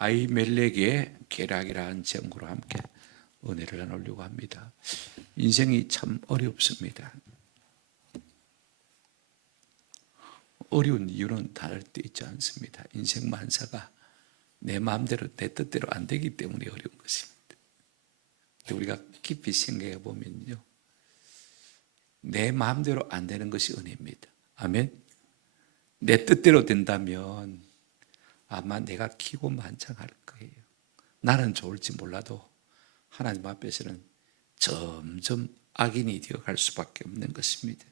아히멜렉의 계략이라는 제목으로 함께 은혜를 나누려고 합니다. 인생이 참 어렵습니다. 어려운 이유는 다를 데 있지 않습니다. 인생 만사가 내 마음대로 내 뜻대로 안 되기 때문에 어려운 것입니다. 우리가 깊이 생각해 보면요, 내 마음대로 안 되는 것이 은혜입니다. 아멘. 내 뜻대로 된다면 아마 내가 기고만장할 거예요. 나는 좋을지 몰라도 하나님 앞에서는 점점 악인이 되어갈 수밖에 없는 것입니다.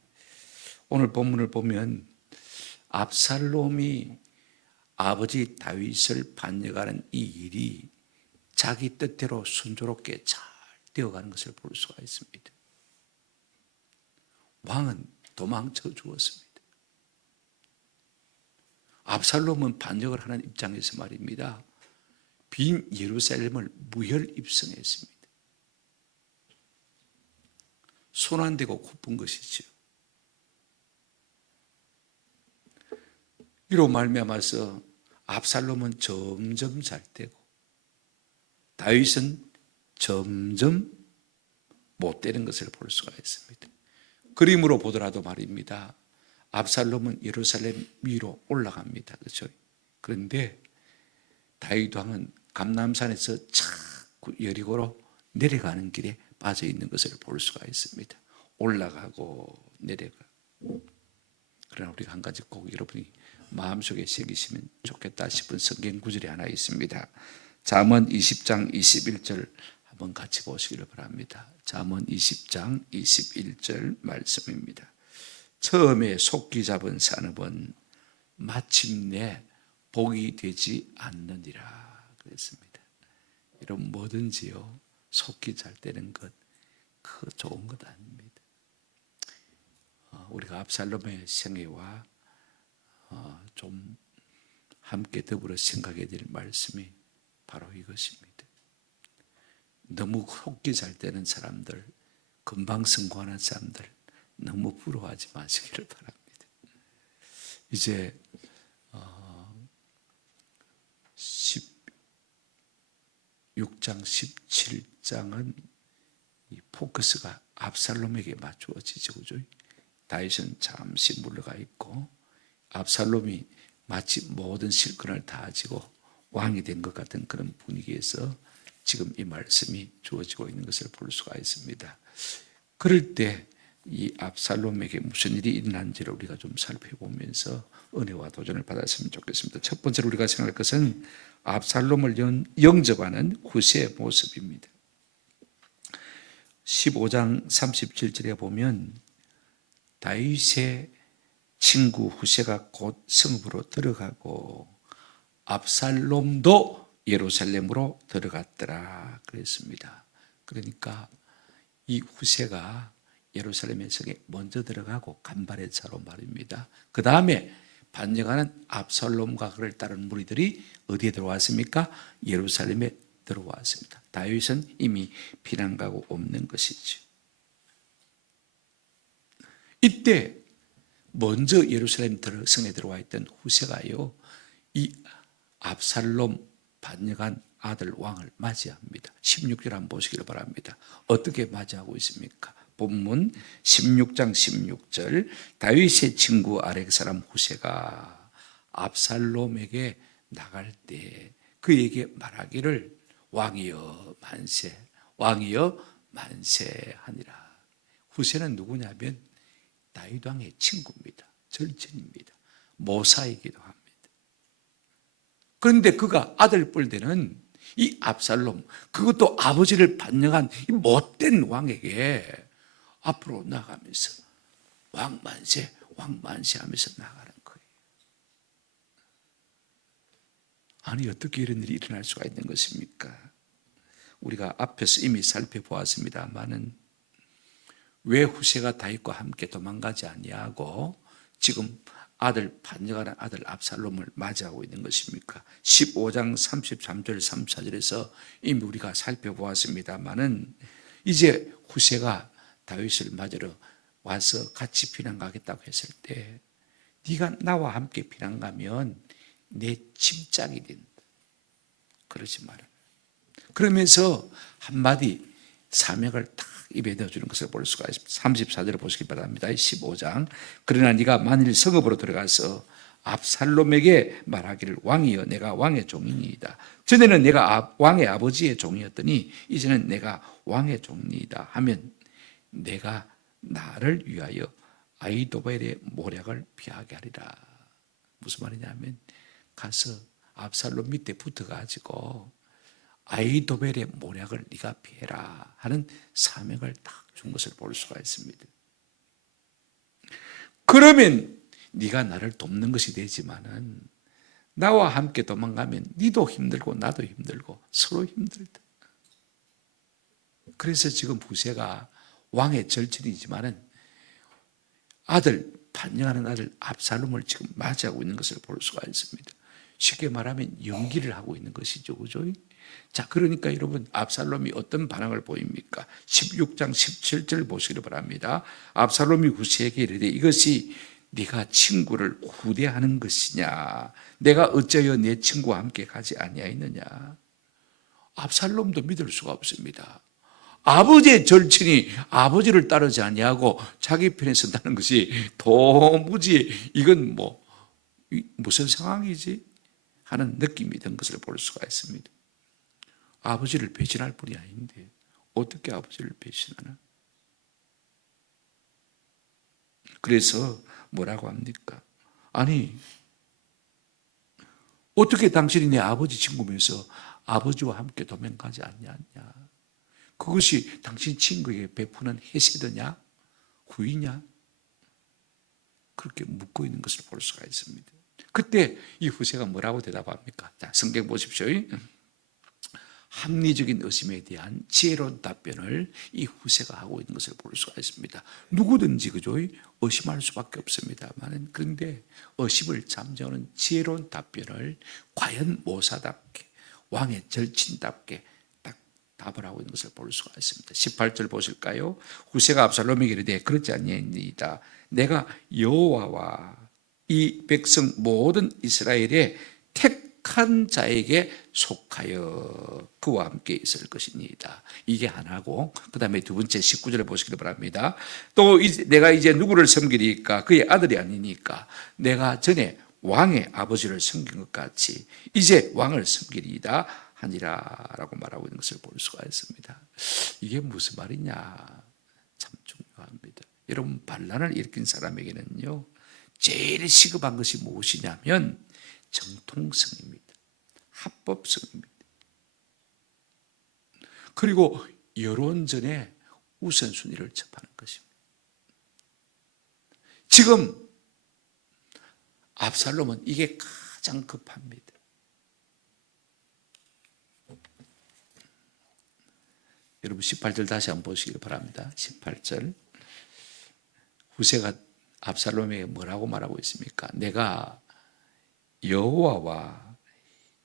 오늘 본문을 보면 압살롬이 아버지 다윗을 반역하는 이 일이 자기 뜻대로 순조롭게 잘 되어가는 것을 볼 수가 있습니다. 왕은 도망쳐 주었습니다. 압살롬은 반역을 하는 입장에서 말입니다, 빈 예루살렘을 무혈입성했습니다. 손 안 대고 굽은 것이죠. 이로 말미암아서 압살롬은 점점 잘 되고 다윗은 점점 못 되는 것을 볼 수가 있습니다. 그림으로 보더라도 말입니다, 압살롬은 예루살렘 위로 올라갑니다. 그렇죠? 그런데 다윗 왕은 감람산에서 자꾸 여리고로 내려가는 길에 빠져 있는 것을 볼 수가 있습니다. 올라가고 내려가고. 그러나 우리가 한 가지 꼭 여러분이 마음속에 새기시면 좋겠다 싶은 성경 구절이 하나 있습니다. 잠언 20장 21절 한번 같이 보시기를 바랍니다. 잠언 20장 21절 말씀입니다. 처음에 속기 잡은 산업은 마침내 복이 되지 않느니라 그랬습니다. 여러분, 뭐든지요, 속기 잘 되는 것, 그 좋은 것 아닙니다. 우리가 압살롬의 생애와 좀 함께 더불어 생각해야 될 말씀이 바로 이것입니다. 너무 속기 잘 되는 사람들, 금방 성공하는 사람들 너무 부러워하지 마시기를 바랍니다. 이제 16장, 17장은 이 포커스가 압살롬에게 맞추어지죠. 그죠? 다윗은 잠시 물러가 있고 압살롬이 마치 모든 실권을 다 가지고 왕이 된 것 같은 그런 분위기에서 지금 이 말씀이 주어지고 있는 것을 볼 수가 있습니다. 그럴 때 이 압살롬에게 무슨 일이 일어난지를 우리가 좀 살펴보면서 은혜와 도전을 받았으면 좋겠습니다. 첫 번째로 우리가 생각할 것은 압살롬을 영접하는 후세의 모습입니다. 15장 37절에 보면 다윗의 친구 후세가 곧 성읍으로 들어가고 압살롬도 예루살렘으로 들어갔더라 그랬습니다. 그러니까 이 후세가 예루살렘의 성에 먼저 들어가고 간발의 차로 말입니다. 그 다음에 반역하는 압살롬과 그를 따른 무리들이 어디에 들어왔습니까? 예루살렘에 들어왔습니다. 다윗은 이미 피난 가고 없는 것이죠. 이때 먼저 예루살렘 성에 들어와 있던 후세가요, 이 압살롬 반역한 아들 왕을 맞이합니다. 16절 한번 보시기를 바랍니다. 어떻게 맞이하고 있습니까? 본문 16장 16절, 다윗의 친구 아렉 사람 후세가 압살롬에게 나갈 때 그에게 말하기를 왕이여 만세, 왕이여 만세하니라. 후세는 누구냐면 다윗 왕의 친구입니다. 절친입니다. 모사이기도 합니다. 그런데 그가 아들뻘 되는 이 압살롬, 그것도 아버지를 반역한 이 못된 왕에게 앞으로 나가면서 왕만세, 왕만세 하면서 나가는 거예요. 아니, 어떻게 이런 일이 일어날 수가 있는 것입니까? 우리가 앞에서 이미 살펴보았습니다마는 왜 후세가 다윗과 함께 도망가지 아니하고 지금 반역하는 아들 압살롬을 맞이하고 있는 것입니까? 15장 33절 34절에서 이미 우리가 살펴보았습니다마는 이제 후세가 다윗을 맞으러 와서 같이 피난 가겠다고 했을 때 네가 나와 함께 피난 가면 내 침략이 된다. 그러지 마라. 그러면서 한마디 사명을 딱 입에 넣어주는 것을 볼 수가 있습니다. 34절을 보시기 바랍니다. 15장. 그러나 네가 만일 성읍으로 들어가서 압살롬에게 말하기를 왕이여 내가 왕의 종이니이다. 전에는 내가 왕의 아버지의 종이었더니 이제는 내가 왕의 종이니이다 하면 내가 나를 위하여 아히도벨의 모략을 피하게 하리라. 무슨 말이냐면 가서 압살롬 밑에 붙어가지고 아히도벨의 모략을 네가 피해라 하는 사명을 딱 준 것을 볼 수가 있습니다. 그러면 네가 나를 돕는 것이 되지만은 나와 함께 도망가면 네도 힘들고 나도 힘들고 서로 힘들다. 그래서 지금 후세가 왕의 절친이지만은 아들, 반영하는 아들 압살롬을 지금 맞이하고 있는 것을 볼 수가 있습니다. 쉽게 말하면 연기를 하고 있는 것이죠. 그죠? 자, 그러니까 여러분 압살롬이 어떤 반응을 보입니까? 16장 17절 보시기를 바랍니다. 압살롬이 후세에게 이르되 이것이 네가 친구를 후대하는 것이냐? 내가 어찌하여 내 친구와 함께 가지 아니하였느냐? 압살롬도 믿을 수가 없습니다. 아버지의 절친이 아버지를 따르지 아니하고 자기 편에 선다는 것이 도무지 이건 무슨 상황이지? 하는 느낌이 든 것을 볼 수가 있습니다. 아버지를 배신할 뿐이 아닌데 어떻게 아버지를 배신하나? 그래서 뭐라고 합니까? 아니 어떻게 당신이 내 아버지 친구면서 아버지와 함께 도망가지 않냐? 그것이 당신 친구에게 베푸는 해세드냐? 후이냐? 그렇게 묻고 있는 것을 볼 수가 있습니다. 그때 이 후세가 뭐라고 대답합니까? 자, 성경 보십시오. 합리적인 의심에 대한 지혜로운 답변을 이 후세가 하고 있는 것을 볼 수가 있습니다. 누구든지 그죠? 의심할 수밖에 없습니다만 그런데 의심을 잠재우는 지혜로운 답변을 과연 모사답게 왕의 절친답게 딱 답을 하고 있는 것을 볼 수가 있습니다. 18절 보실까요? 후세가 압살롬에게 이르되 그렇지 아니하니이다. 내가 여호와와 이 백성 모든 이스라엘의 택한 자에게 속하여 그와 함께 있을 것입니다. 이게 하나고 그 다음에 두 번째 19절을 보시기를 바랍니다. 또 내가 이제 누구를 섬기리까? 그의 아들이 아니니까 내가 전에 왕의 아버지를 섬긴 것 같이 이제 왕을 섬기리이다 하니라 라고 말하고 있는 것을 볼 수가 있습니다. 이게 무슨 말이냐? 참 중요합니다. 여러분 반란을 일으킨 사람에게는요 제일 시급한 것이 무엇이냐면 정통성입니다. 합법성입니다. 그리고 여론전에 우선순위를 접하는 것입니다. 지금 압살롬은 이게 가장 급합니다. 여러분 18절 다시 한번 보시기 바랍니다. 18절 후세가 압살롬에게 뭐라고 말하고 있습니까? 내가 여호와와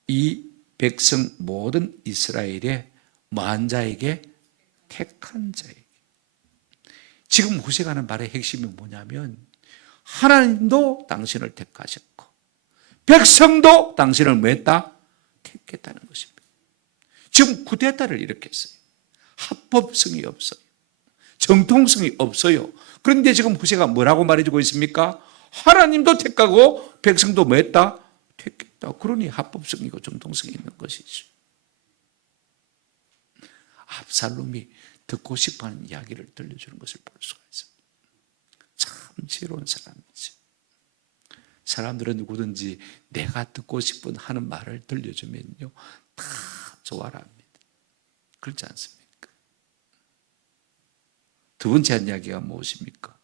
이 백성 모든 이스라엘의 뭐한 자에게? 택한 자에게. 지금 후세가 하는 말의 핵심이 뭐냐면 하나님도 당신을 택하셨고 백성도 당신을 뭐 했다? 택했다는 것입니다. 지금 쿠데타를 일으켰어요. 합법성이 없어요. 정통성이 없어요. 그런데 지금 후세가 뭐라고 말해주고 있습니까? 하나님도 택하고 백성도 뭐 했다? 택했다. 그러니 합법성이고 정통성이 있는 것이죠. 압살롬이 듣고 싶어하는 이야기를 들려주는 것을 볼 수가 있습니다. 참 지혜로운 사람이지. 사람들은 누구든지 내가 듣고 싶은 하는 말을 들려주면요 다 좋아라 합니다. 그렇지 않습니까? 두 번째 한 이야기가 무엇입니까?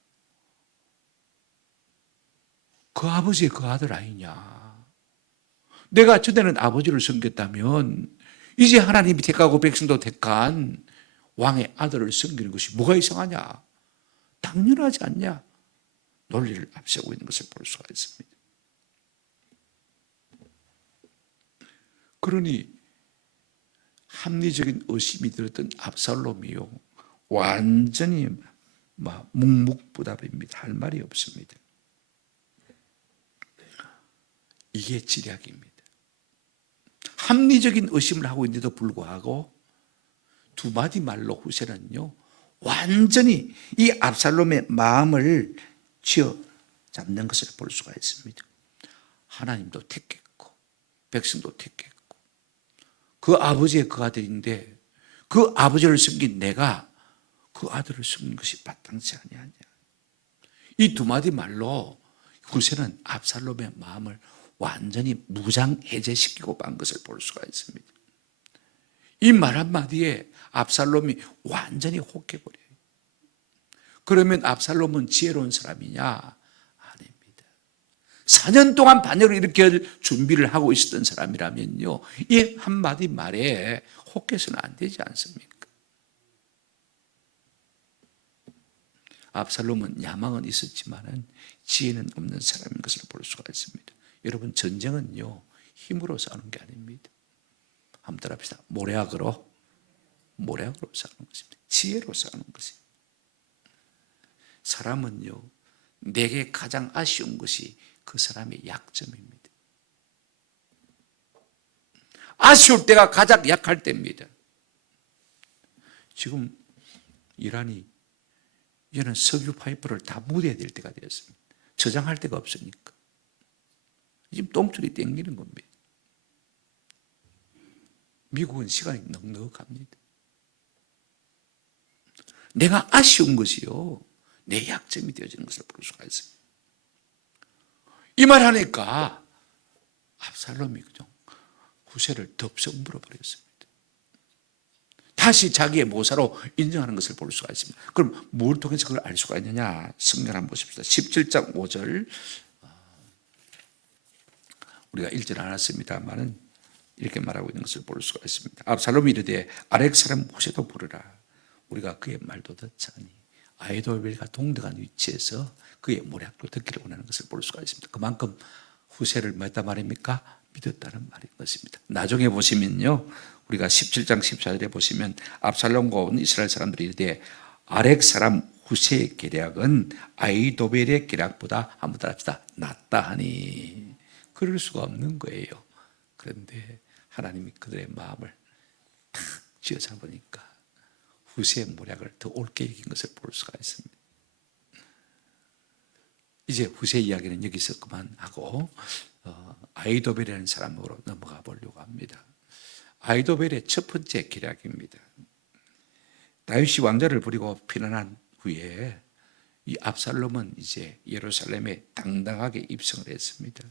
그 아버지의 그 아들 아니냐. 내가 전에는 아버지를 섬겼다면 이제 하나님이 택하고 백성도 택한 왕의 아들을 섬기는 것이 뭐가 이상하냐? 당연하지 않냐? 논리를 앞세우고 있는 것을 볼 수가 있습니다. 그러니 합리적인 의심이 들었던 압살롬이요 완전히 묵묵부답입니다. 할 말이 없습니다. 이게 지략입니다. 합리적인 의심을 하고 있는데도 불구하고 두 마디 말로 후세는요 완전히 이 압살롬의 마음을 쥐어 잡는 것을 볼 수가 있습니다. 하나님도 택했고 백성도 택했고 그 아버지의 그 아들인데 그 아버지를 숨긴 내가 그 아들을 숨긴 것이 마땅치 아니하냐. 이 두 마디 말로 후세는 압살롬의 마음을 완전히 무장해제시키고 만 것을 볼 수가 있습니다. 이 말 한마디에 압살롬이 완전히 혹해버려요. 그러면 압살롬은 지혜로운 사람이냐? 아닙니다. 4년 동안 반역을 일으킬 준비를 하고 있었던 사람이라면요, 이 한마디 말에 혹해서는 안 되지 않습니까? 압살롬은 야망은 있었지만은 지혜는 없는 사람인 것을 볼 수가 있습니다. 여러분, 전쟁은요 힘으로 싸우는 게 아닙니다. 한번 따라합시다. 모략으로 싸우는 것입니다. 지혜로 싸우는 것입니다. 사람은요 내게 가장 아쉬운 것이 그 사람의 약점입니다. 아쉬울 때가 가장 약할 때입니다. 지금 이란이 이제는 석유 파이프를 다 묻어야 될 때가 되었습니다. 저장할 데가 없으니까 지금 똥줄이 땡기는 겁니다. 미국은 시간이 넉넉합니다. 내가 아쉬운 것이요 내 약점이 되어지는 것을 볼 수가 있습니다. 이 말 하니까 압살롬이 후세를 덥석 물어버렸습니다. 다시 자기의 모사로 인정하는 것을 볼 수가 있습니다. 그럼 뭘 통해서 그걸 알 수가 있느냐? 성경 한번 보십시다. 17장 5절 우리가 읽지 않았습니다만은 이렇게 말하고 있는 것을 볼 수가 있습니다. 압살롬이 이르되 아렉 사람 후세도 부르라. 우리가 그의 말도 듣자니 아히도벨과 동등한 위치에서 그의 모략도 듣기를 원하는 것을 볼 수가 있습니다. 그만큼 후세를 뭐했단 말입니까? 믿었다는 말인 것입니다. 나중에 보시면요 우리가 17장 14절에 보시면 압살롬과 온 이스라엘 사람들이 이르되 아렉 사람 후세의 계략은 아히도벨의 계략보다 한번 따라합시다. 낫다 하니 그럴 수가 없는 거예요. 그런데 하나님이 그들의 마음을 탁 쥐어잡으니까 후세의 모략을 더 옳게 이긴 것을 볼 수가 있습니다. 이제 후세 이야기는 여기서 그만하고 아히도벨이라는 사람으로 넘어가 보려고 합니다. 아히도벨의 첫 번째 계략입니다. 다윗이 왕자를 부리고 피난한 후에 이 압살롬은 이제 예루살렘에 당당하게 입성을 했습니다.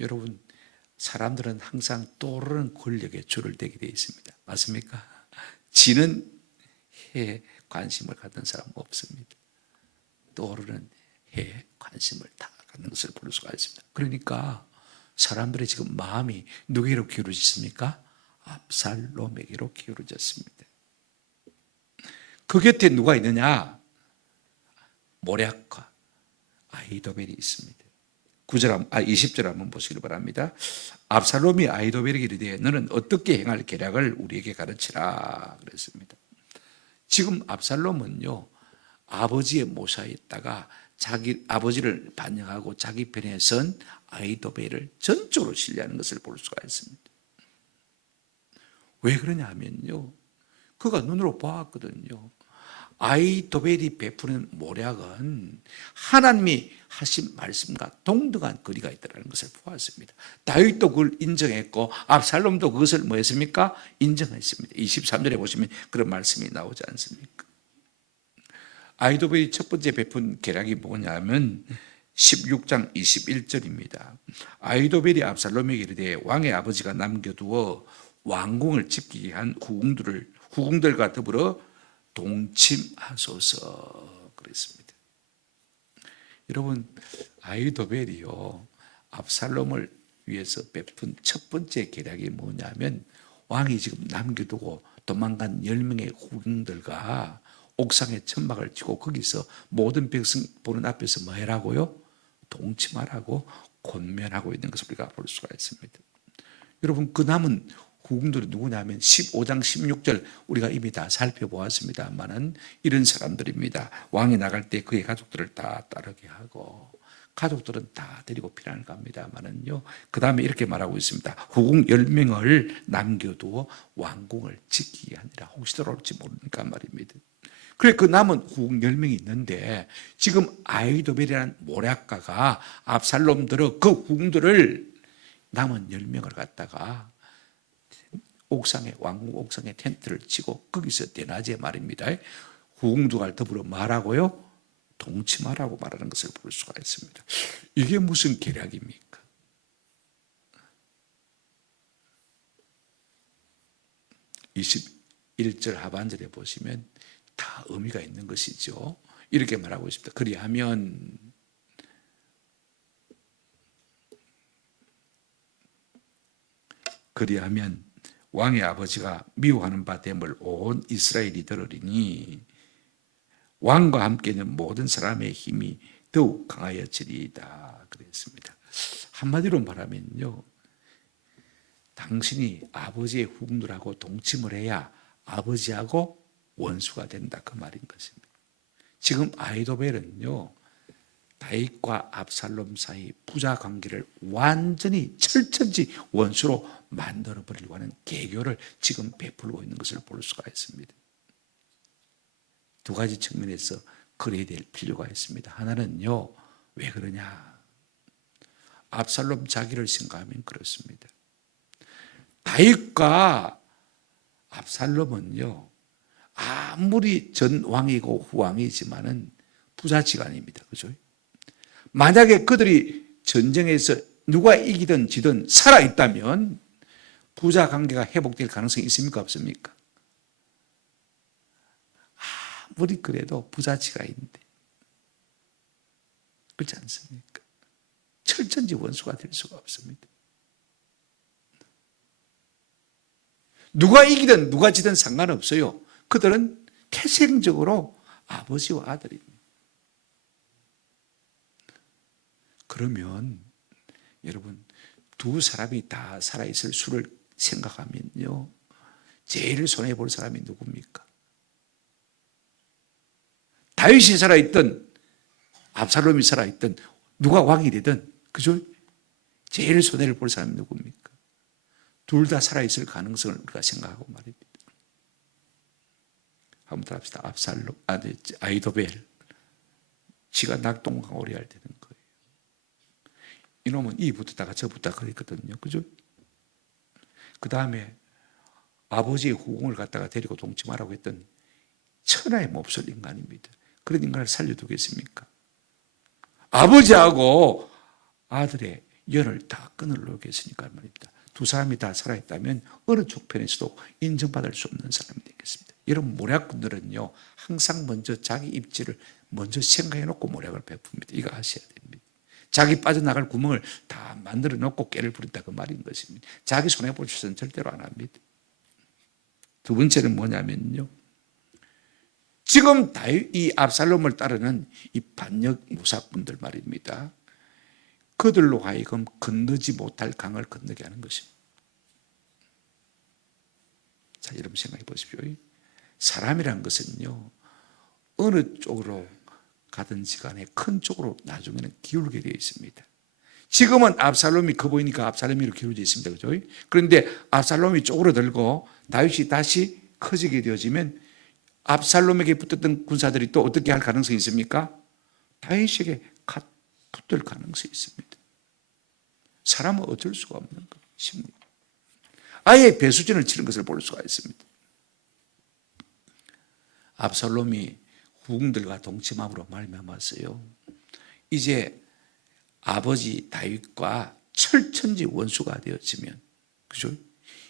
여러분, 사람들은 항상 떠오르는 권력에 줄을 대게 되어 있습니다. 맞습니까? 지는 해에 관심을 갖는 사람 없습니다. 떠오르는 해에 관심을 다 갖는 것을 볼 수가 있습니다. 그러니까 사람들의 지금 마음이 누구에게로 기울어졌습니까? 압살롬에게로 기울어졌습니다. 그 곁에 누가 있느냐? 모략과 아히도벨이 있습니다. 20절 한번 보시길 바랍니다. 압살롬이 아히도벨에게 이르되 너는 어떻게 행할 계략을 우리에게 가르치라 그랬습니다. 지금 압살롬은요 아버지의 모사에 있다가 자기 아버지를 반역하고 자기 편에 선 아히도벨을 전적으로 신뢰하는 것을 볼 수가 있습니다. 왜 그러냐 하면요 그가 눈으로 보았거든요. 아히도벨이 베푸는 모략은 하나님이 하신 말씀과 동등한 거리가 있다는 것을 보았습니다. 다윗도 그걸 인정했고 압살롬도 그것을 뭐 했습니까? 인정했습니다. 23절에 보시면 그런 말씀이 나오지 않습니까? 아히도벨이 첫 번째 베푼 계략이 뭐냐면 16장 21절입니다. 아히도벨이 압살롬에게 이르되 왕의 아버지가 남겨두어 왕궁을 지키게 한 후궁들과 더불어 동침하소서 그랬습니다. 여러분, 아히도벨이요 압살롬을 위해서 베푼 첫 번째 계략이 뭐냐면 왕이 지금 남겨두고 도망간 10명의 후궁들과 옥상에 천막을 치고 거기서 모든 백성 보는 앞에서 뭐 해라고요? 동침하라고 권면하고 있는 것을 우리가 볼 수가 있습니다. 여러분, 그 남은 후궁들이 누구냐면 15장 16절 우리가 이미 다 살펴보았습니다만은 이런 사람들입니다. 왕이 나갈 때 그의 가족들을 다 따르게 하고 가족들은 다 데리고 피난을 갑니다만은요. 그 다음에 이렇게 말하고 있습니다. 후궁 10명을 남겨두어 왕궁을 지키게 하니라. 혹시 돌아올지 모르니까 말입니다. 그래 그 남은 후궁 10명이 있는데 지금 아히도벨이라는 모략가가 압살롬들의 그 후궁들을 남은 10명을 갖다가 옥상에 왕궁 옥상에 텐트를 치고 거기서 대낮에 말입니다. 후궁들과 더불어 말하고요. 동침하라고 말하는 것을 볼 수가 있습니다. 이게 무슨 계략입니까? (21절) 하반절에 보시면 다 의미가 있는 것이죠. 이렇게 말하고 있습니다. 그리하면 왕의 아버지가 미워하는 바 됨을 온 이스라엘이 들으리니 왕과 함께 있는 모든 사람의 힘이 더욱 강하여지리이다 그랬습니다. 한마디로 말하면요, 당신이 아버지의 후궁들하고 동침을 해야 아버지하고 원수가 된다 그 말인 것입니다. 지금 아히도벨은요, 다윗과 압살롬 사이 부자 관계를 완전히 철천지 원수로 만들어버리려고 하는 계교를 지금 베풀고 있는 것을 볼 수가 있습니다. 두 가지 측면에서 그래야 될 필요가 있습니다. 하나는요, 왜 그러냐? 압살롬 자기를 생각하면 그렇습니다. 다윗과 압살롬은요, 아무리 전 왕이고 후왕이지만은 부자지간입니다. 그죠? 만약에 그들이 전쟁에서 누가 이기든 지든 살아있다면 부자 관계가 회복될 가능성이 있습니까? 없습니까? 아무리 그래도 부자지간인데 그렇지 않습니까? 철천지 원수가 될 수가 없습니다. 누가 이기든 누가 지든 상관없어요. 그들은 태생적으로 아버지와 아들입니다. 그러면 여러분, 두 사람이 다 살아있을 수를 생각하면요, 제일 손해볼 사람이 누굽니까? 다윗이 살아있든 압살롬이 살아있든 누가 왕이 되든, 그죠? 제일 손해를 볼 사람이 누굽니까? 둘 다 살아있을 가능성을 우리가 생각하고 말입니다. 한번 더 합시다. 아히도벨, 지가 낙동강 오리알 되는 거예요. 이놈은 이 붙었다가 저 붙다가 그랬거든요. 그죠? 그 다음에 아버지의 후궁을 갖다가 데리고 동침하라고 했던 천하의 몹쓸 인간입니다. 그런 인간을 살려두겠습니까? 아버지하고 아들의 연을 다 끊어놓겠으니까 말입니다. 두 사람이 다 살아있다면 어느 쪽편에서도 인정받을 수 없는 사람이 되겠습니다. 여러분, 모략꾼들은요, 항상 먼저 자기 입지를 먼저 생각해놓고 모략을 베풉니다. 이거 아셔야 됩니다. 자기 빠져나갈 구멍을 다 만들어 놓고 깨를 부린다 그 말인 것입니다. 자기 손해볼 짓은 절대로 안 합니다. 두 번째는 뭐냐면요, 지금 이 압살롬을 따르는 이 반역 무사꾼들 말입니다. 그들로 하여금 건너지 못할 강을 건너게 하는 것입니다. 자, 여러분 생각해 보십시오. 사람이란 것은요, 어느 쪽으로 가든지 간에 큰 쪽으로 나중에는 기울게 되어 있습니다. 지금은 압살롬이 커 보이니까 압살롬이로 기울어져 있습니다. 그죠? 그런데 압살롬이 쪼그러들고 다윗이 다시 커지게 되어지면 압살롬에게 붙었던 군사들이 또 어떻게 할 가능성이 있습니까? 다윗에게 붙을 가능성이 있습니다. 사람은 어쩔 수가 없는 것입니다. 아예 배수진을 치는 것을 볼 수가 있습니다. 압살롬이 후궁들과 동침함으로 말미암았어요. 이제 아버지 다윗과 철천지 원수가 되어지면, 그죠?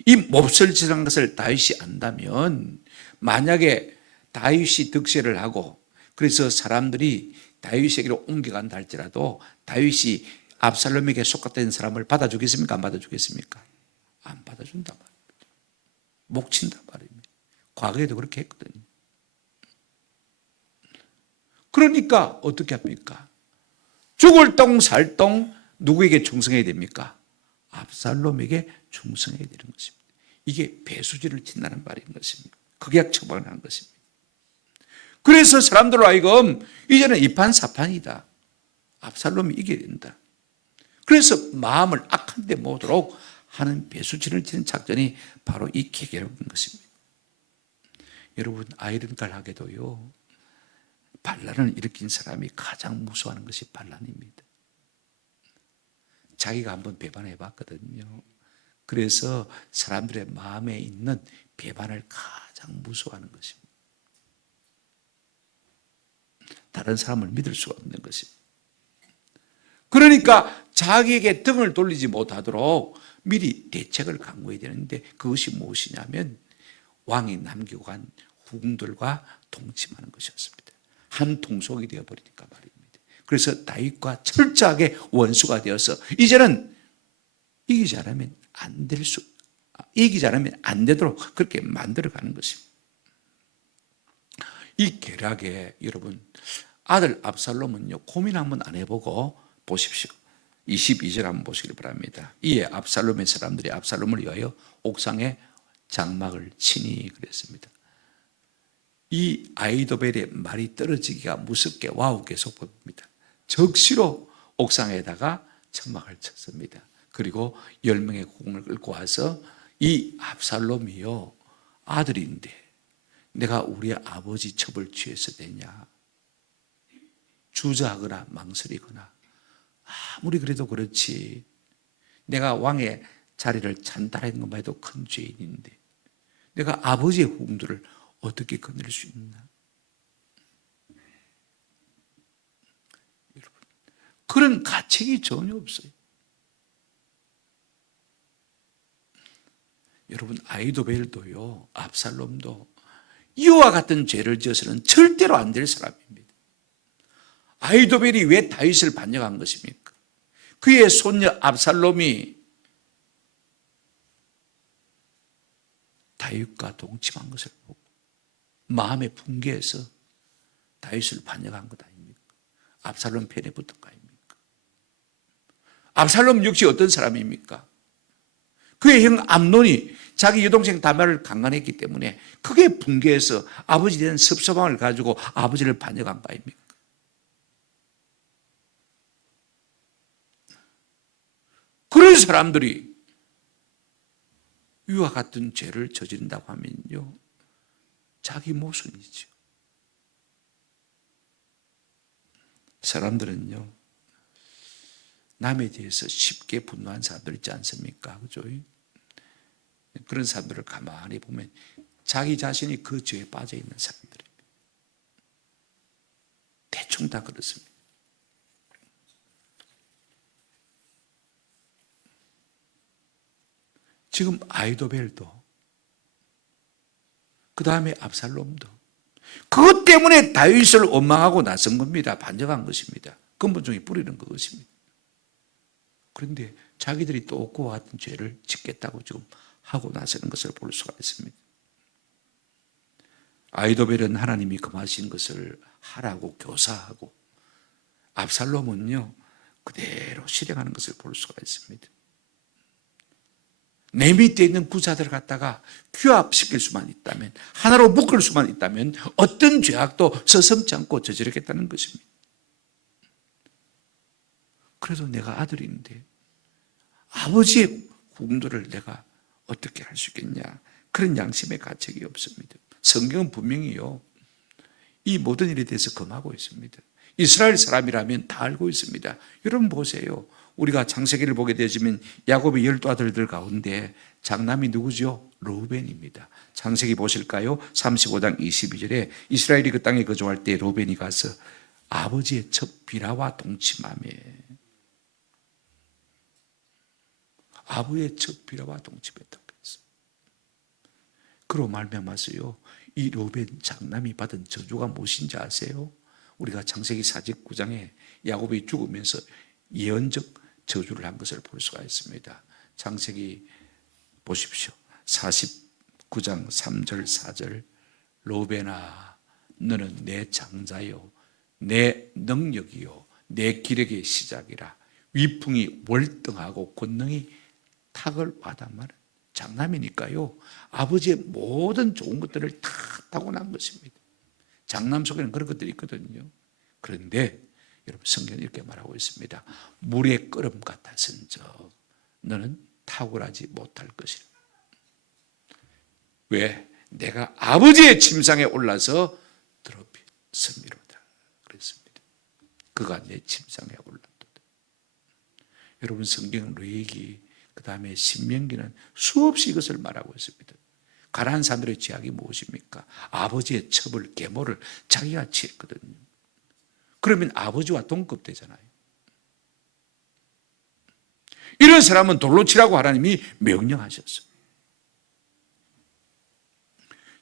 이 몹쓸짓한 것을 다윗이 안다면, 만약에 다윗이 득세를 하고 그래서 사람들이 다윗에게로 옮겨간다 할지라도 다윗이 압살롬에게 속았던 사람을 받아주겠습니까? 안 받아주겠습니까? 안 받아준단 말입니다. 목 친단 말입니다. 과거에도 그렇게 했거든요. 그러니까 어떻게 합니까? 죽을 똥 살 똥 누구에게 충성해야 됩니까? 압살롬에게 충성해야 되는 것입니다. 이게 배수지를 친다는 말인 것입니다. 극약 처방을 한 것입니다. 그래서 사람들로 하여금 이제는 이판사판이다. 압살롬이 이겨야 된다. 그래서 마음을 악한 데 모도록 하는 배수진을 치는 작전이 바로 이 계계로인 것입니다. 여러분, 아이러니컬하게도요, 반란을 일으킨 사람이 가장 무서워하는 것이 반란입니다. 자기가 한번 배반해 봤거든요. 그래서 사람들의 마음에 있는 배반을 가장 무서워하는 것입니다. 다른 사람을 믿을 수가 없는 것입니다. 그러니까 자기에게 등을 돌리지 못하도록 미리 대책을 강구해야 되는데, 그것이 무엇이냐면 왕이 남기고 간 후궁들과 동침하는 것이었습니다. 한 통속이 되어버리니까 말입니다. 그래서 다윗과 철저하게 원수가 되어서 이제는 이기지 않으면 안 되도록 그렇게 만들어가는 것입니다. 이 계략에 여러분, 아들 압살롬은요, 고민 한번 안 해보고 보십시오. 22절 한번 보시길 바랍니다. 이에 압살롬의 사람들이 압살롬을 위하여 옥상에 장막을 치니 그랬습니다. 이 아이도벨의 말이 떨어지기가 무섭게 와우 계속 봅니다. 적시로 옥상에다가 장막을 쳤습니다. 그리고 10명의 궁을 끌고 와서 이 압살롬이요, 아들인데 내가 우리 아버지 첩을 취해서 되냐, 주저하거나 망설이거나, 아무리 그래도 그렇지, 내가 왕의 자리를 찬탈한 것만 해도 큰 죄인인데 내가 아버지의 후궁들을 어떻게 건들 수 있나? 여러분, 그런 가책이 전혀 없어요. 여러분, 아이도벨도요, 압살롬도 이와 같은 죄를 지어서는 절대로 안 될 사람입니다. 아이도벨이 왜 다윗을 반역한 것입니까? 그의 손녀 압살롬이 다윗과 동침한 것을 보고 마음에 분개해서 다윗을 반역한 것 아닙니까? 압살롬 편에 붙은 거 아닙니까? 압살롬 역시 어떤 사람입니까? 그의 형 암논이 자기 여동생 다말을 강간했기 때문에 크게 분개해서 아버지에 대한 섭섭함을 가지고 아버지를 반역한 바 아닙니까? 그런 사람들이 이와 같은 죄를 저지른다고 하면요, 자기 모순이죠. 사람들은요, 남에 대해서 쉽게 분노한 사람들 있지 않습니까? 그죠? 그런 사람들을 가만히 보면 자기 자신이 그 죄에 빠져 있는 사람들입니다. 대충 다 그렇습니다. 지금 아이도벨도, 그 다음에 압살롬도 그것 때문에 다윗을 원망하고 나선 겁니다. 반역한 것입니다. 근본적인 뿌리는 그것입니다. 그런데 자기들이 또 그와 같은 죄를 짓겠다고 지금 하고 나서는 것을 볼 수가 있습니다. 아이도벨은 하나님이 금하신 것을 하라고 교사하고, 압살롬은요, 그대로 실행하는 것을 볼 수가 있습니다. 내 밑에 있는 부자들을 갖다가 규합시킬 수만 있다면, 하나로 묶을 수만 있다면 어떤 죄악도 서슴지 않고 저지르겠다는 것입니다. 그래도 내가 아들인데 아버지의 후궁들을 내가 어떻게 할 수 있겠냐, 그런 양심의 가책이 없습니다. 성경은 분명히요, 이 모든 일에 대해서 금하고 있습니다. 이스라엘 사람이라면 다 알고 있습니다. 여러분 보세요. 우리가 창세기를 보게 되지만 야곱의 12아들들 가운데 장남이 누구죠? 르우벤입니다. 창세기 보실까요? 35장 22절에 이스라엘이 그 땅에 거주할 때 르우벤이 가서 아버지의 첩 비라와 동침하며, 아버지의 첩 비라와 동침했다고 했습니다. 그로 말미암아서요, 이 르우벤 장남이 받은 저주가 무엇인지 아세요? 우리가 창세기 49장에 야곱이 죽으면서 예언적 저주를 한 것을 볼 수가 있습니다. 창세기 보십시오. 49장 3절 4절, 르우벤아, 너는 내 장자요, 내 능력이요, 내 기력의 시작이라. 위풍이 월등하고 권능이 탁을 와단 말은 장남이니까요, 아버지의 모든 좋은 것들을 다 타고난 것입니다. 장남 속에는 그런 것들이 있거든요. 그런데 여러분 성경은 이렇게 말하고 있습니다. 물의 끓음 같았은즉 너는 탁월하지 못할 것이라. 왜? 내가 아버지의 침상에 올라서 더럽혔음이로다 그랬습니다. 그가 내 침상에 올랐도다. 여러분 성경 레위기 그 다음에 신명기는 수없이 이것을 말하고 있습니다. 가난한 사람들의 죄악이 무엇입니까? 아버지의 첩을 계모를 자기가 취했거든요. 그러면 아버지와 동급되잖아요. 이런 사람은 돌로 치라고 하나님이 명령하셨어요.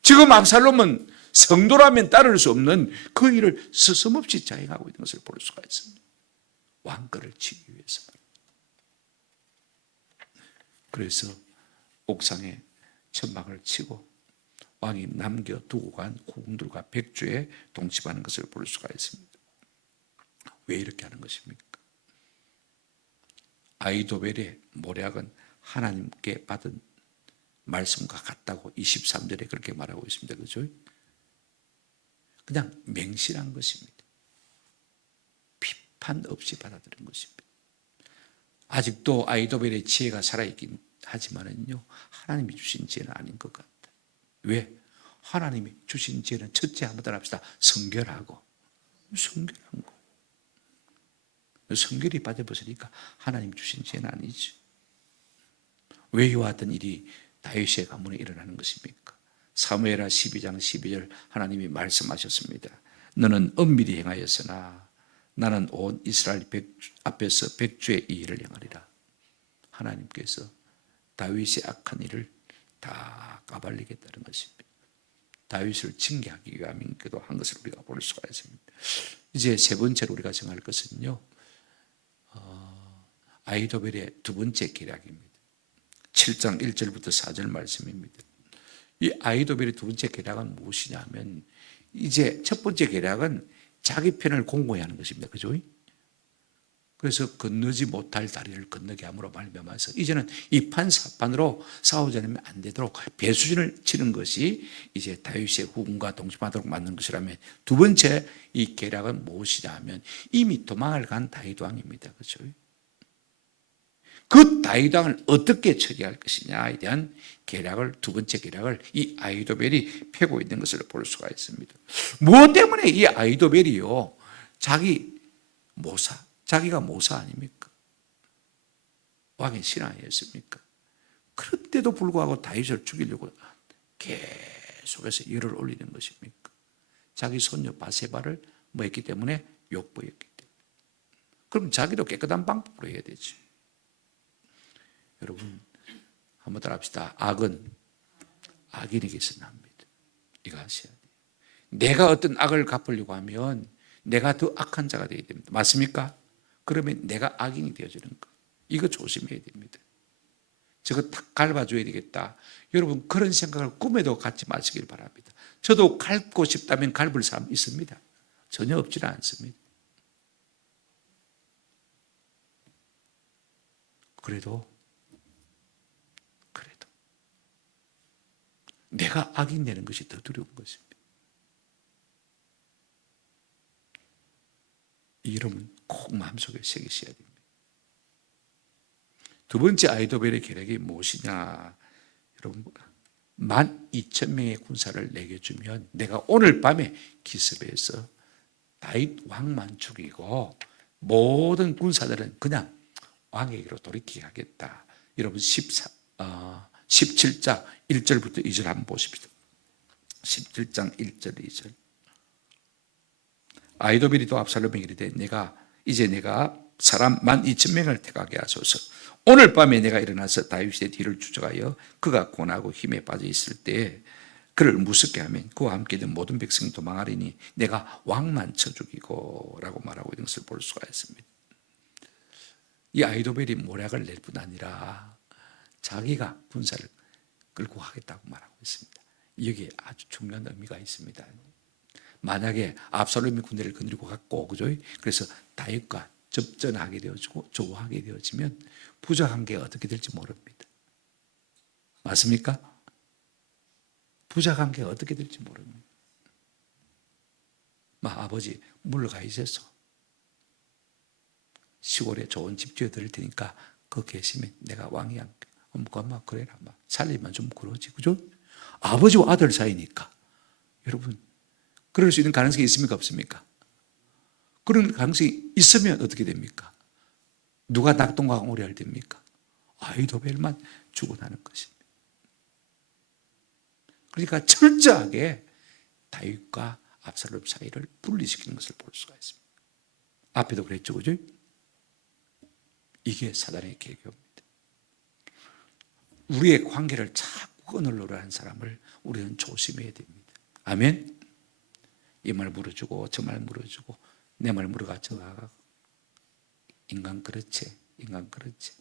지금 압살롬은 성도라면 따를 수 없는 그 일을 스스럼없이 자행하고 있는 것을 볼 수가 있습니다. 왕권을 치기 위해서. 그래서 옥상에 천막을 치고 왕이 남겨두고 간 궁들과 백주에 동침하는 것을 볼 수가 있습니다. 왜 이렇게 하는 것입니까? 아히도벨의 모략은 하나님께 받은 말씀과 같다고 23절에 그렇게 말하고 있습니다. 그렇죠? 그냥 맹신한 것입니다. 비판 없이 받아들인 것입니다. 아직도 아히도벨의 지혜가 살아있긴 하지만은요, 하나님이 주신 지혜는 아닌 것 같다. 왜? 하나님이 주신 지혜는 첫째 한번 따라합시다. 성결하고 성결한 거. 성결이 빠져버리니까 하나님 주신 지혜는 아니죠. 왜 이와 같은 일이 다윗의 가문에 일어나는 것입니까? 사무엘하 12장 12절 하나님이 말씀하셨습니다. 너는 엄밀히 행하였으나 나는 온 이스라엘 앞에서 백주의 이 일을 행하리라. 하나님께서 다윗의 악한 일을 다 까발리겠다는 것입니다. 다윗을 징계하기 위함이기도 한 것을 우리가 볼 수가 있습니다. 이제 세 번째로 우리가 정할 것은요, 아히도벨의 두 번째 계략입니다. 7장 1절부터 4절 말씀입니다. 이 아히도벨의 두 번째 계략은 무엇이냐면, 이제 첫 번째 계략은 자기 편을 공고히 하는 것입니다. 그죠? 그래서 건너지 못할 다리를 건너게 함으로 말미암아서 이제는 이 판사판으로 싸우지 않으면 안 되도록 배수진을 치는 것이 이제 다윗의 후궁과 동침하도록 만든 것이라면, 두 번째 이 계략은 무엇이냐 하면 이미 도망을 간 다윗 왕입니다. 그렇죠? 그 다윗 왕을 어떻게 처리할 것이냐에 대한 계략을, 두 번째 계략을 이 아히도벨이 펴고 있는 것을 볼 수가 있습니다. 무엇 때문에 이 아히도벨이요, 자기가 모사 아닙니까? 왕의 신하였습니까? 그런데도 불구하고 다윗을 죽이려고 계속해서 열을 올리는 것입니까? 자기 손녀 바세바를 뭐 했기 때문에 욕보였기 때문에. 그럼 자기도 깨끗한 방법으로 해야 되지. 여러분 한번 따라합시다. 악은 악인에게서 납니다. 이거 아셔야 돼요. 내가 어떤 악을 갚으려고 하면 내가 더 악한 자가 되어야 됩니다. 맞습니까? 그러면 내가 악인이 되어지는 거. 이거 조심해야 됩니다. 저거 탁 갈아줘야 되겠다. 여러분 그런 생각을 꿈에도 갖지 마시길 바랍니다. 저도 갈고 싶다면 갈을 사람 있습니다. 전혀 없지는 않습니다. 그래도 내가 악인 되는 것이 더 두려운 것입니다. 이 이름은 꼭 마음속에 새기셔야 됩니다. 두 번째 아히도벨의 계략이 무엇이냐? 여러분 12,000명의 군사를 내게 주면 내가 오늘 밤에 기습해서 다윗 왕만 죽이고 모든 군사들은 그냥 왕에게로 돌이키게 하겠다. 여러분 17장 1절부터 2절 한번 보십시오. 17장 1절 2절. 아히도벨이 또 압살롬에게 이르되 내가 사람 12,000명을 택하게 하소서. 오늘 밤에 내가 일어나서 다윗의 뒤를 추적하여 그가 고나고 힘에 빠져 있을 때에 그를 무섭게 하면 그와 함께 있는 모든 백성이 도망하리니 내가 왕만 쳐 죽이고 라고 말하고 있는 것을 볼 수가 있습니다. 이 아히도벨이 모략을 낼 뿐 아니라 자기가 군사를 끌고 가겠다고 말하고 있습니다. 여기에 아주 중요한 의미가 있습니다. 만약에 압살롬이 군대를 거느리고 갔고, 그죠? 그래서 다윗과 접전하게 되어지고 조우하게 되어지면 부자관계가 어떻게 될지 모릅니다. 맞습니까? 부자관계가 어떻게 될지 모릅니다. 아버지 물러가 있어서 시골에 좋은 집 지어 드릴 테니까 거 계시면 내가 왕이 할게. 엄마 그래라. 살리면 좀 그러지. 그죠? 아버지와 아들 사이니까. 여러분, 그럴 수 있는 가능성이 있습니까? 없습니까? 그런 가능성이 있으면 어떻게 됩니까? 누가 낙동강 오리알 됩니까? 아이도벨만 죽어나는 것입니다. 그러니까 철저하게 다윗과 압살롬 사이를 분리시키는 것을 볼 수가 있습니다. 앞에도 그랬죠, 그죠? 이게 사단의 계교입니다. 우리의 관계를 자꾸 끊으려고 하는 사람을 우리는 조심해야 됩니다. 아멘? 이 말 물어주고 저 말 물어주고 내 말 물어가 저가 인간 그렇지, 인간 그렇지.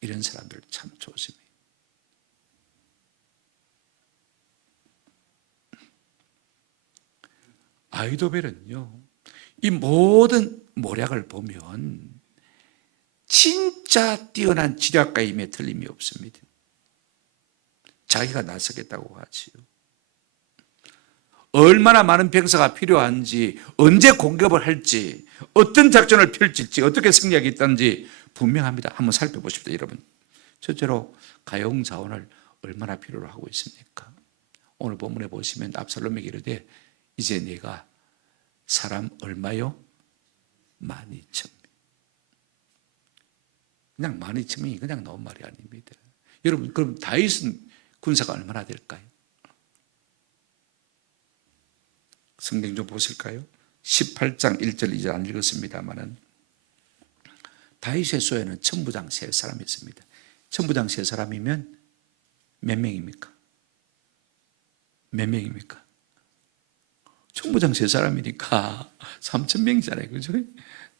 이런 사람들 참 조심해요. 아이도벨은요, 이 모든 모략을 보면 진짜 뛰어난 지략가임에 틀림이 없습니다. 자기가 나서겠다고 하지요. 얼마나 많은 병사가 필요한지, 언제 공격을 할지, 어떤 작전을 펼칠지, 어떻게 승리하겠다는지 분명합니다. 한번 살펴보십시오, 여러분. 첫째로 가용 자원을 얼마나 필요로 하고 있습니까? 오늘 본문에 보시면 압살롬에게 이르되 이제 네가 사람 얼마요? 12,000명. 그냥 12,000명이 그냥 나온 말이 아닙니다. 여러분, 그럼 다윗은 군사가 얼마나 될까요? 성경 좀 보실까요? 18장 1절 2절 안 읽었습니다만은 다윗의 소에는 천부장 3사람이 있습니다. 천부장 3사람이면 몇 명입니까? 몇 명입니까? 천부장 3사람이니까 3,000명이잖아요. 그죠?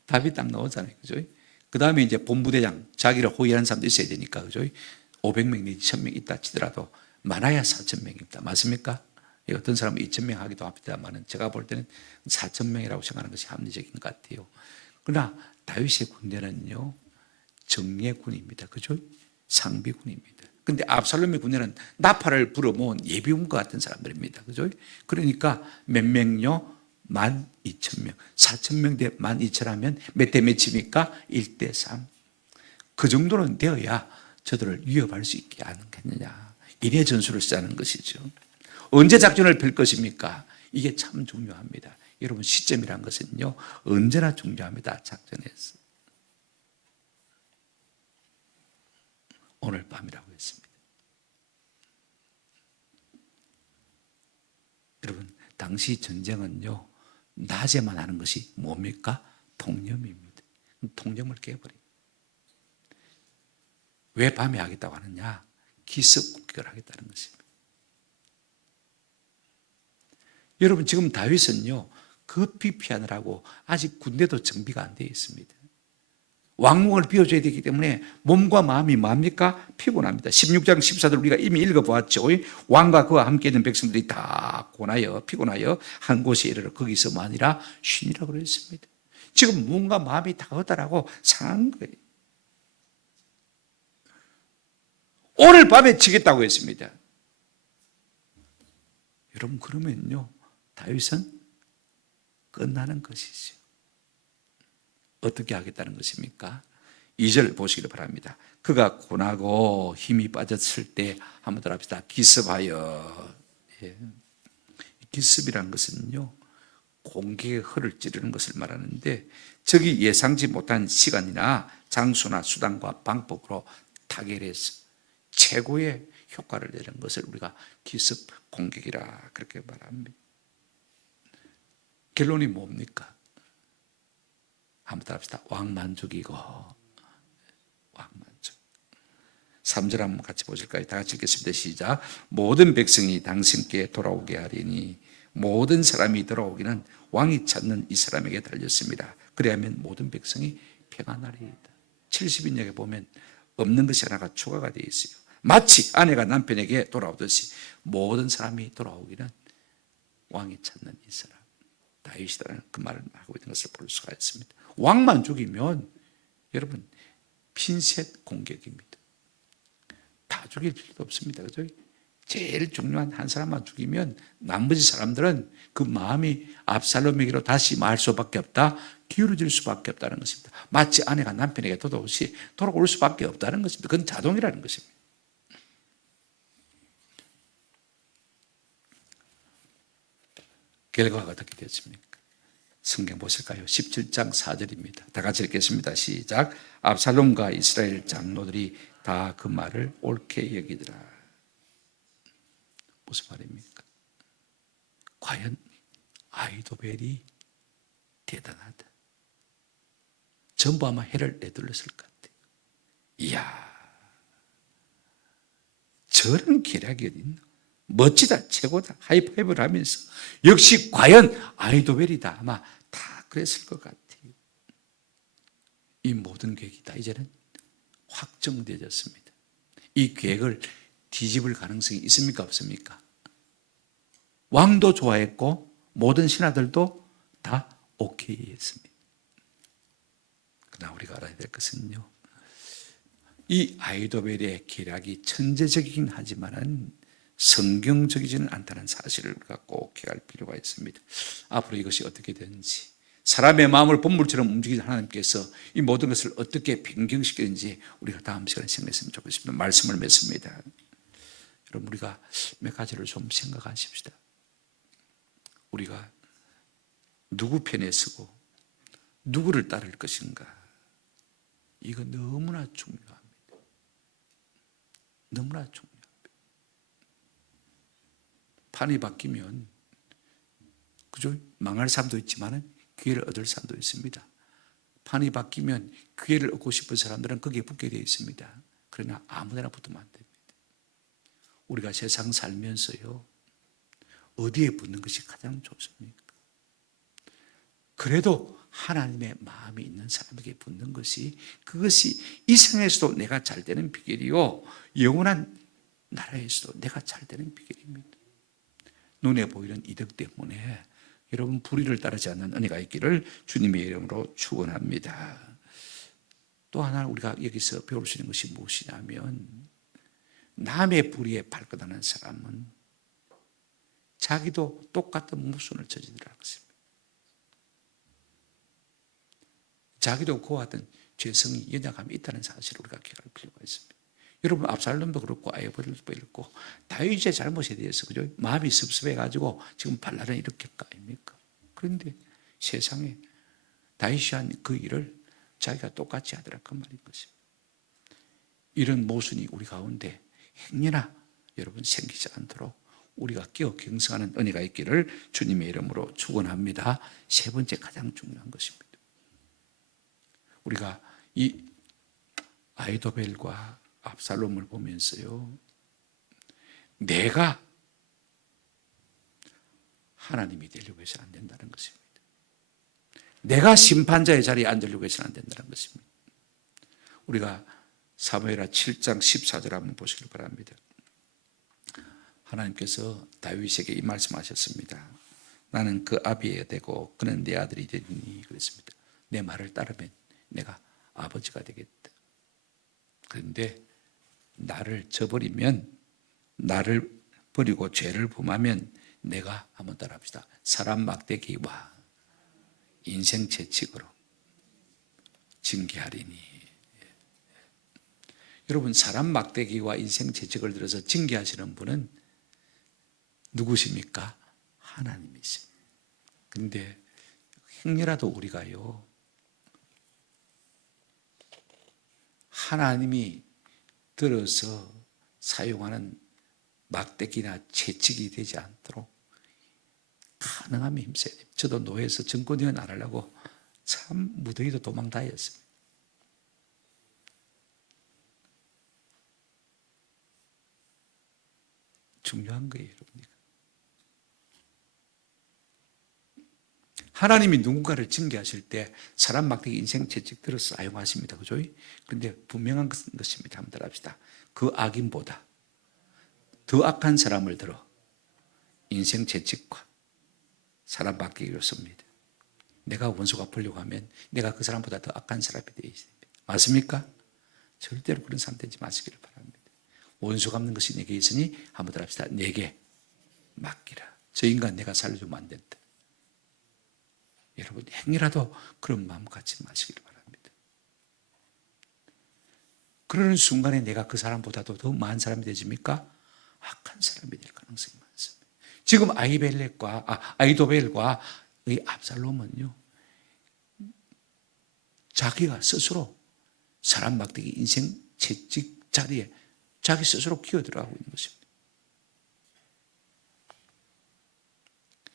답이 딱 나오잖아요. 그죠? 그 다음에 이제 본부대장, 자기를 호위하는 사람도 있어야 되니까, 그죠? 500명 내지 1,000명 있다 치더라도 많아야 4,000명입니다. 맞습니까? 어떤 사람은 2,000명 하기도 합니다만 제가 볼 때는 4,000명이라고 생각하는 것이 합리적인 것 같아요. 그러나 다윗의 군대는요, 정예군입니다. 그죠? 상비군입니다. 근데 압살롬의 군대는 나팔을 불어 모은 예비군과 같은 사람들입니다. 그죠? 그러니까 몇 명요? 12,000명. 4,000명 대 12,000 하면 몇 대 몇입니까? 1대 3. 그 정도는 되어야 저들을 위협할 수 있게 하겠느냐. 이래 전술을 짜는 것이죠. 언제 작전을 펼 것입니까? 이게 참 중요합니다. 여러분, 시점이란 것은요, 언제나 중요합니다. 작전에서. 오늘 밤이라고 했습니다. 여러분, 당시 전쟁은요, 낮에만 하는 것이 뭡니까? 통념입니다. 통념을 깨버립니다. 왜 밤에 하겠다고 하느냐? 기습 공격을 하겠다는 것입니다. 여러분, 지금 다윗은요, 급히 피하느라고 아직 군대도 정비가 안 되어 있습니다. 왕궁을 비워줘야 되기 때문에 몸과 마음이 뭡니까? 피곤합니다. 16장 14절 우리가 이미 읽어보았죠. 왕과 그와 함께 있는 백성들이 다 고나여 피곤하여 한 곳에 이르러 거기서 마니라 쉬니라고 그랬습니다. 지금 뭔가 마음이 다 허다라고 상한 거예요. 오늘 밤에 치겠다고 했습니다. 여러분, 그러면요, 다윗은 끝나는 것이죠. 어떻게 하겠다는 것입니까? 2절 보시기를 바랍니다. 그가 고나고 힘이 빠졌을 때 한번 더 합시다. 기습하여. 예. 기습이라는 것은요, 공격의 허를 찌르는 것을 말하는데 적이 예상치 못한 시간이나 장소나 수단과 방법으로 타결해서 최고의 효과를 내는 것을 우리가 기습 공격이라 그렇게 말합니다. 결론이 뭡니까? 한번 더 합시다. 왕만족이고, 왕만족. 3절 한번 같이 보실까요? 다 같이 읽겠습니다. 시작. 모든 백성이 당신께 돌아오게 하리니 모든 사람이 돌아오기는 왕이 찾는 이 사람에게 달렸습니다. 그래야면 모든 백성이 평안하리이다. 70인역에 보면 없는 것이 하나가 추가가 되어 있어요. 마치 아내가 남편에게 돌아오듯이 모든 사람이 돌아오기는 왕이 찾는 이 사람. 다윗이라는 그 말을 하고 있는 것을 볼 수가 있습니다. 왕만 죽이면 여러분 핀셋 공격입니다. 다 죽일 필요도 없습니다. 그죠? 제일 중요한 한 사람만 죽이면 나머지 사람들은 그 마음이 압살롬에게로 다시 말 수밖에 없다, 기울어질 수밖에 없다는 것입니다. 마치 아내가 남편에게 돌아오듯이 돌아올 수밖에 없다는 것입니다. 그건 자동이라는 것입니다. 결과가 어떻게 되었습니까? 성경 보실까요? 17장 4절입니다. 다 같이 읽겠습니다. 시작. 압살롬과 이스라엘 장로들이 다 그 말을 옳게 여기더라. 무슨 말입니까? 과연 아히도벨이 대단하다. 전부 아마 해를 내둘렀을 것 같아요. 이야, 저런 계략이 어디 있나? 멋지다, 최고다, 하이파이브를 하면서 역시 과연 아히도벨이다, 아마 다 그랬을 것 같아요. 이 모든 계획이 다 이제는 확정되어졌습니다. 이 계획을 뒤집을 가능성이 있습니까, 없습니까? 왕도 좋아했고 모든 신하들도 다 오케이 했습니다. 그러나 우리가 알아야 될 것은요, 이 아히도벨의 계략이 천재적이긴 하지만은 성경적이지는 않다는 사실을 우리가 꼭 기억할 필요가 있습니다. 앞으로 이것이 어떻게 되는지, 사람의 마음을 본물처럼 움직이는 하나님께서 이 모든 것을 어떻게 변경시키는지 우리가 다음 시간에 생각했으면 좋겠습니다. 말씀을 맺습니다. 여러분, 우리가 몇 가지를 좀 생각하십시다. 우리가 누구 편에 서고 누구를 따를 것인가, 이거 너무나 중요합니다. 너무나 중요합니다. 판이 바뀌면 그죠? 망할 사람도 있지만 기회를 얻을 사람도 있습니다. 판이 바뀌면 기회를 얻고 싶은 사람들은 거기에 붙게 되어 있습니다. 그러나 아무데나 붙으면 안 됩니다. 우리가 세상 살면서요, 어디에 붙는 것이 가장 좋습니까? 그래도 하나님의 마음이 있는 사람에게 붙는 것이, 그것이 이 생에서도 내가 잘 되는 비결이요, 영원한 나라에서도 내가 잘 되는 비결입니다. 눈에 보이는 이득 때문에 여러분 불의를 따르지 않는 은혜가 있기를 주님의 이름으로 축원합니다. 또 하나 우리가 여기서 배울 수 있는 것이 무엇이냐면, 남의 불의에 발끈하는 사람은 자기도 똑같은 모순을 저지르라는 것입니다. 자기도 그와 같은 죄성이, 연약함이 있다는 사실을 우리가 기억할 필요가 있습니다. 여러분, 압살롬도 그렇고 아히도벨도 그렇고 다윗의 잘못에 대해서 그죠? 마음이 섭섭해가지고 지금 반란을 일으킬 거 아닙니까? 그런데 세상에 다윗이 한 그 일을 자기가 똑같이 하더라, 그 말인 것입니다. 이런 모순이 우리 가운데 행여나 여러분 생기지 않도록 우리가 깨어 경성하는 은혜가 있기를 주님의 이름으로 축원합니다. 세 번째, 가장 중요한 것입니다. 우리가 이 아히도벨과 압살롬을 보면서요, 내가 하나님이 되려고 해서는 안 된다는 것입니다. 내가 심판자의 자리에 앉으려고 해서는 안 된다는 것입니다. 우리가 사무엘하 7장 14절 한번 보시길 바랍니다. 하나님께서 다윗에게 이 말씀하셨습니다. 나는 그 아비가 되고 그는 내 아들이 되니, 그랬습니다. 내 말을 따르면 내가 아버지가 되겠다. 그런데 나를 저버리면, 나를 버리고 죄를 범하면 내가, 한번 따라합시다, 사람 막대기와 인생 채찍으로 징계하리니. 여러분, 사람 막대기와 인생 채찍을 들어서 징계하시는 분은 누구십니까? 하나님이십니다. 그런데 행여라도 우리가요, 하나님이 들어서 사용하는 막대기나 채찍이 되지 않도록 가능하면 힘써야 됩니다. 저도 노예에서 정권위원 안 하려고 참 무더기도 도망 다녔습니다. 중요한 거예요, 여러분. 하나님이 누군가를 징계하실 때 사람 막대기, 인생 채찍 들어서 사용하십니다. 그죠? 그런데 분명한 것입니다. 한번 따라합시다. 그 악인보다 더 악한 사람을 들어 인생 채찍과 사람 막대기로 씁니다. 내가 원수 갚으려고 하면 내가 그 사람보다 더 악한 사람이 되어 있습니다. 맞습니까? 절대로 그런 사람 되지 마시기를 바랍니다. 원수 갚는 것이 내게 있으니 한번 더 합시다. 내게 맡기라. 저 인간 내가 살려주면 안 된다. 여러분 행이라도 그런 마음 갖지 마시길 바랍니다. 그러는 순간에 내가 그 사람보다도 더 많은 사람이 되집니까? 악한 사람이 될 가능성이 많습니다. 지금 아이도벨과 이 압살롬은요, 자기가 스스로 사람 막대기 인생 채찍 자리에 자기 스스로 기어들어가고 있는 것입니다.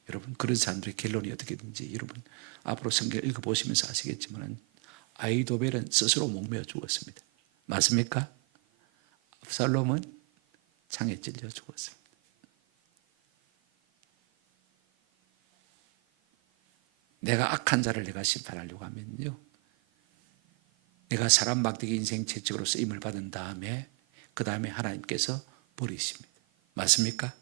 여러분 그런 사람들의 결론이 어떻게 되는지 여러분 앞으로 성경을 읽어보시면서 아시겠지만 아이도벨은 스스로 목매어 죽었습니다. 맞습니까? 압살롬은 창에 찔려 죽었습니다. 내가 악한 자를 내가 심판하려고 하면요, 내가 사람 막대기 인생 채찍으로 쓰임을 받은 다음에 그 다음에 하나님께서 버리십니다. 맞습니까?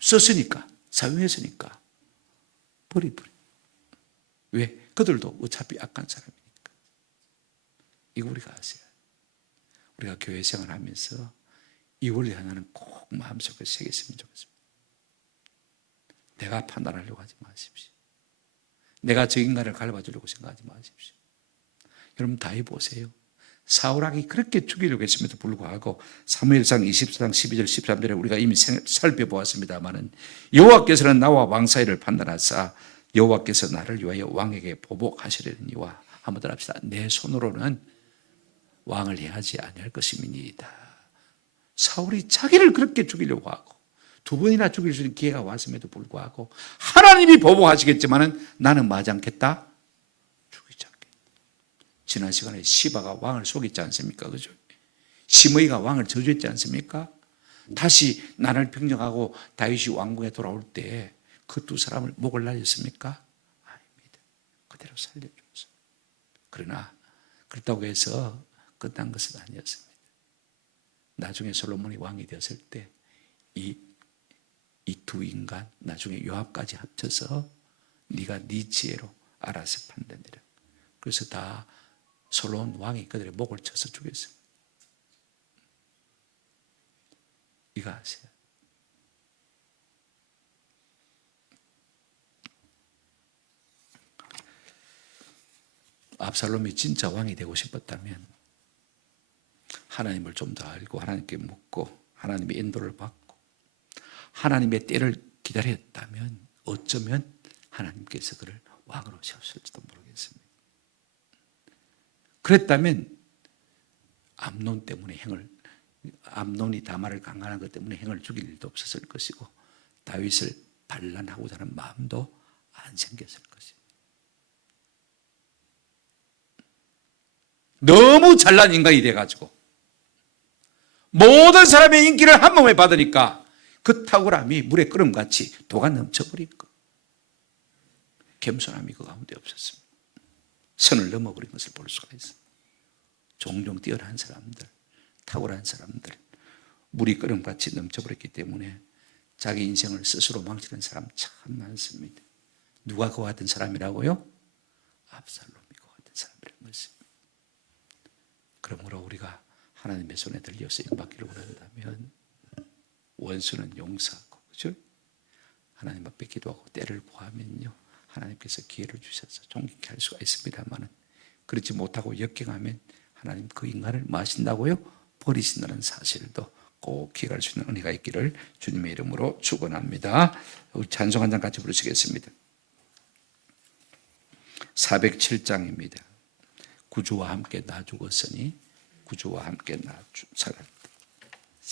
썼으니까, 사용했으니까 버려. 왜? 그들도 어차피 악한 사람이니까. 이거 우리가 아세요. 우리가 교회 생활하면서 이 원리 하나는 꼭 마음속에 새겼으면 좋겠습니다. 내가 판단하려고 하지 마십시오. 내가 저 인간을 갈아주려고 생각하지 마십시오. 여러분 다 해보세요. 사울왕이 그렇게 죽이려고 했음에도 불구하고 사무엘상 24장 12절 13절에 우리가 이미 살펴보았습니다마는 여호와께서는 나와 왕 사이를 판단하사 여호와께서 나를 위하여 왕에게 보복하시려니와 한번 더 합시다. 내 손으로는 왕을 해하지 아니할 것임이니이다. 사울이 자기를 그렇게 죽이려고 하고 두 번이나 죽일 수 있는 기회가 왔음에도 불구하고 하나님이 보복하시겠지만 나는 마지 않겠다. 죽이지 않겠다. 지난 시간에 시바가 왕을 속였지 않습니까? 그죠? 시므이가 왕을 저주했지 않습니까? 다시 나를 평정하고 다윗이 왕궁에 돌아올 때 그 두 사람을 목을 날렸습니까? 아닙니다. 그대로 살려주면서. 그러나 그렇다고 해서 끝난 것은 아니었습니다. 나중에 솔로몬이 왕이 되었을 때 이 두 인간 나중에 요압까지 합쳐서 네가 네 지혜로 알아서 판단해라. 그래서 다 솔로몬 왕이 그들의 목을 쳐서 죽였습니다. 이거 아세요? 압살롬이 진짜 왕이 되고 싶었다면 하나님을 좀 더 알고 하나님께 묻고 하나님의 인도를 받고 하나님의 때를 기다렸다면 어쩌면 하나님께서 그를 왕으로 세웠을지도 모르겠습니다. 그랬다면 암논이 다말을 강간한 것 때문에 행을 죽일 일도 없었을 것이고 다윗을 반란하고자 하는 마음도 안 생겼을 것입니다. 너무 잘난 인간이 돼가지고 모든 사람의 인기를 한 몸에 받으니까 그 탁월함이 물의 끓음같이 도가 넘쳐버린 것. 겸손함이 그 가운데 없었습니다. 선을 넘어버린 것을 볼 수가 있습니다. 종종 뛰어난 사람들, 탁월한 사람들, 물이 끓음같이 넘쳐버렸기 때문에 자기 인생을 스스로 망치는 사람 참 많습니다. 누가 그와 같은 사람이라고요? 압살롬이 그와 같은 사람이라는 것입니다. 그러므로 우리가 하나님의 손에 들려 쓰임받기를 원한다면 원수는 용서하고, 그죠? 하나님 앞에 기도하고 때를 구하면요 하나님께서 기회를 주셔서 존귀케 할 수가 있습니다만 그렇지 못하고 역경하면 하나님 그 인간을 마신다고요? 버리신다는 사실도 꼭 기억할 수 있는 은혜가 있기를 주님의 이름으로 축원합니다. 우리 찬송 한 장 같이 부르시겠습니다. 407장입니다. 구주와 함께 나 죽었으니 구주와 함께 나 살았다.